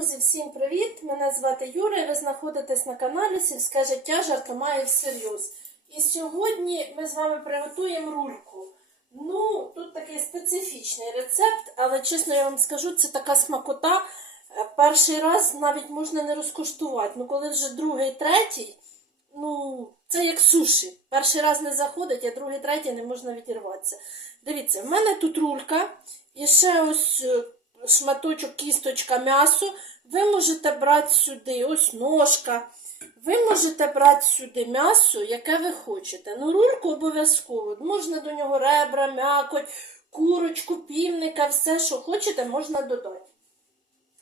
Друзі, всім привіт! Мене звати Юра і ви знаходитесь на каналі Сільське життя жартомає всерйоз. І сьогодні ми з вами приготуємо рульку. Ну, тут такий специфічний рецепт, але чесно я вам скажу, це така смакота. Е, Перший раз навіть можна не розкуштувати. Ну, коли вже другий, третій, ну, це як суші. Перший раз не заходить, а другий, третій не можна відірватися. Дивіться, в мене тут рулька і ще ось е, шматочок кісточка м'ясо. Ви можете брати сюди ось ножка. Ви можете брати сюди м'ясо, яке ви хочете. Ну, рульку обов'язково. Можна до нього ребра, м'якоть, курочку, півника, все, що хочете, можна додати.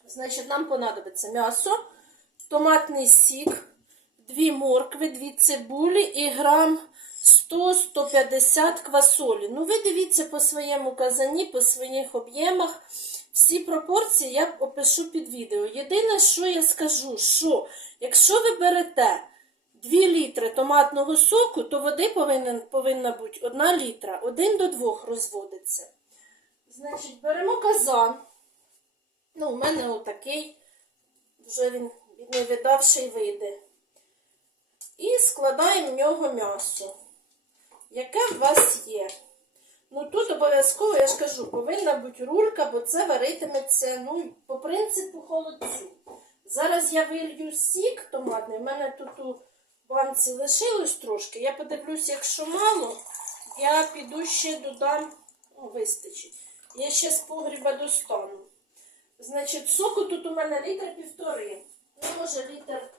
Значить, нам понадобиться м'ясо, томатний сік, дві моркви, дві цибулі і грам 100-150 квасолі. Ну, ви дивіться по своєму казані, по своїх об'ємах. Всі пропорції я опишу під відео. Єдине, що я скажу, що якщо ви берете 2 літри томатного соку, то води повинен, повинна бути 1 літра, 1 до 2 розводиться. Значить, беремо казан. Ну, у мене отакий, вже він не видавший вийде. І складаємо в нього м'ясо, яке в вас є. Ну тут обов'язково, я ж кажу, повинна бути рулька, бо це варитиметься, ну, по принципу холодцю. Зараз я вилью сік томатний, в мене тут у банці лишилось трошки. Я подивлюсь, якщо мало, я піду ще додам, о, вистачить. Я ще з погріба достану. Значить, соку тут у мене літр півтори. Ну, може, літр.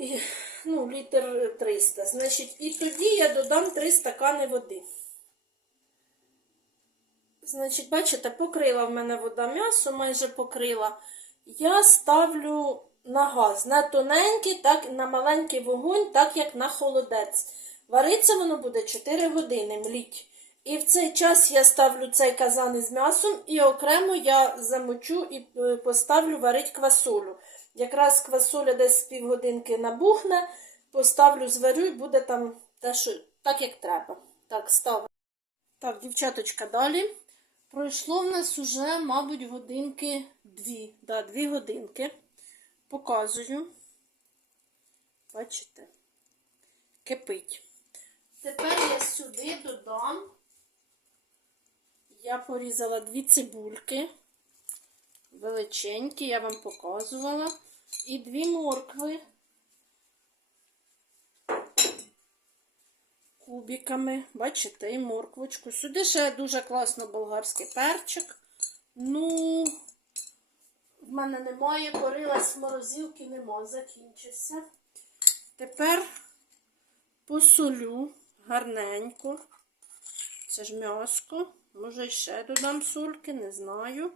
е, Ну, літр 300. Значить, і тоді я додам 3 стакани води. Значить, бачите, покрила в мене вода м'ясо, майже покрила. Я ставлю на газ на тоненький, так на маленький вогонь, так як на холодець. Вариться воно буде 4 години мліть. І в цей час я ставлю цей казан із м'ясом і окремо я замочу і е, поставлю варить квасолю. Якраз квасоля десь з півгодинки набухне, поставлю, зварю і буде там те, що, так, як треба. Так, ставлю. Так, дівчаточка, далі. Пройшло в нас уже, мабуть, годинки дві. Да, дві годинки. Показую. Бачите? Кипить. Тепер я сюди додам. Я порізала дві цибульки. Величенькі, я вам показувала. І дві моркви. Кубиками. Бачите, і морквочку. Сюди ще дуже класно болгарський перчик. Ну, в мене немає, порилась морозилки, нема, закінчився. Тепер посолю гарненько. Це ж м'яско. Може, ще додам сольки, не знаю.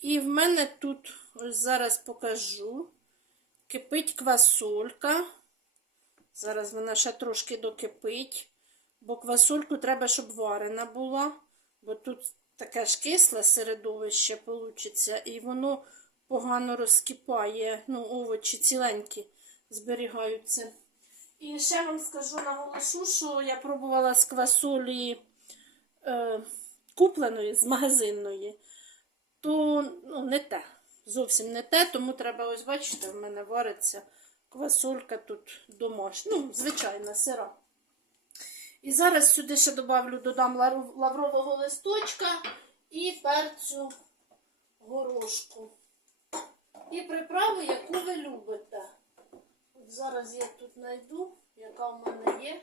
І в мене тут, ось зараз покажу, кипить квасолька. Зараз вона ще трошки докипить, бо квасольку треба, щоб варена була, бо тут таке ж кисле середовище вийде, і воно погано розкипає. Ну, овочі ціленькі зберігаються. І ще вам скажу наголошу, що я пробувала з квасолі е, купленої, з магазинної, то ну, не те. Зовсім не те, тому треба, ось бачите, в мене вариться. Квасолька тут домашня, ну, звичайна сира. І зараз сюди ще добавлю, додам лаврового листочка і перцю горошку. І приправу, яку ви любите. От зараз я тут знайду, яка в мене є,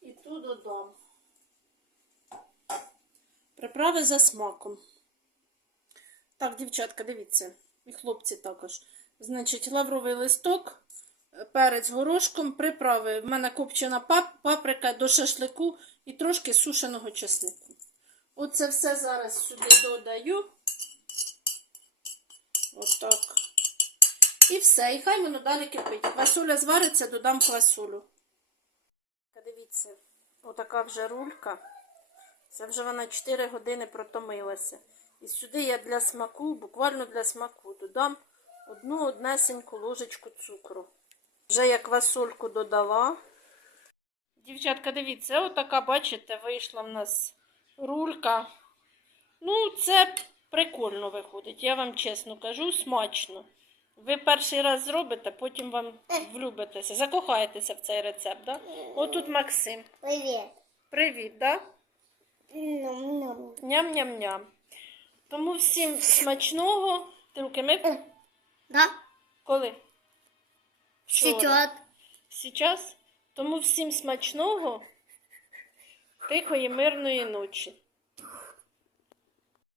і ту додам. Приправи за смаком. Так, дівчатка, дивіться, і хлопці також. Значить, лавровий листок, перець горошком, приправи. В мене копчена пап, паприка до шашлику і трошки сушеного чеснику. Оце все зараз сюди додаю. Отак. І все. І хай воно далі кипить. Квасоля звариться, додам квасолю. Дивіться, отака вже рулька. Це вже вона 4 години протомилася. І сюди я для смаку, буквально для смаку, додам одну однесеньку ложечку цукру. Вже я квасольку додала. Дівчатка, дивіться, отака, бачите, вийшла в нас рулька. Ну, це прикольно виходить. Я вам чесно кажу, смачно. Ви перший раз зробите, потім вам влюбитеся, закохаєтеся в цей рецепт, да? Отут Максим. Привіт. Привіт, да? Ням-ням-ням. Тому всім смачного. Ти руки мив? Да? Коли? Сейчас. Сейчас. Тому всім смачного, тихої, мирної ночі.